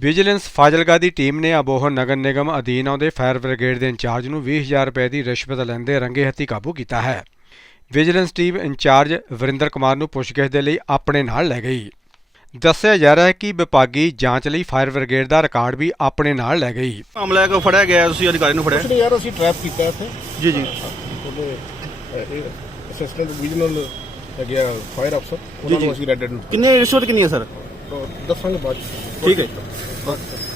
Vigilance Fazilka ਦੀ team ਨੇ ਅਬੋਹਰ ਨਗਰ ਨਿਗਮ ਅਧੀਨ ਆਉਂਦੇ ਫਾਇਰ ਬ੍ਰਿਗੇਡ ਦੇ ਇੰਚਾਰਜ ਨੂੰ 20000 ਰੁਪਏ ਦੀ ਰਿਸ਼ਵਤ ਲੈਂਦੇ ਰੰਗੇ ਹੱਥੀ ਕਾਬੂ ਕੀਤਾ ਹੈ। Vigilance team incharge Varinder Kumar ਨੂੰ ਪੁੱਛਗਿੱਛ ਦੇ ਲਈ ਆਪਣੇ ਨਾਲ ਲੈ ਗਈ। ਦੱਸਿਆ ਜਾ ਰਿਹਾ ਹੈ ਕਿ ਵਿਭਾਗੀ ਜਾਂਚ ਲਈ ਫਾਇਰ ਬ੍ਰਿਗੇਡ ਦਾ ਰਿਕਾਰਡ ਵੀ ਆਪਣੇ ਨਾਲ ਲੈ ਗਈ। ਮਾਮਲਾ ਕਿ ਫੜਿਆ ਗਿਆ ਤੁਸੀਂ ਅਧਿਕਾਰੀ ਨੂੰ ਫੜਿਆ? ਨਹੀਂ ਯਾਰ ਅਸੀਂ ਟਰੈਪ ਕੀਤਾ ਇੱਥੇ। ਜੀ ਜੀ। ਅਸਿਸਟੈਂਟ ਰੀਜਨਲ ਹੈਗਾ ਫਾਇਰ ਅਫਸਰ ਉਹਨਾਂ ਜੀ। ਨੂੰ ਅਸੀਂ ਰੈਡਡ ਕਿੰਨੀ ਰਿਸ਼ਵਤ ਕਿੰਨੀ ਹੈ ਸਰ? 어, 너, 너 방금 맞았어. 개가 있다. 맞았어.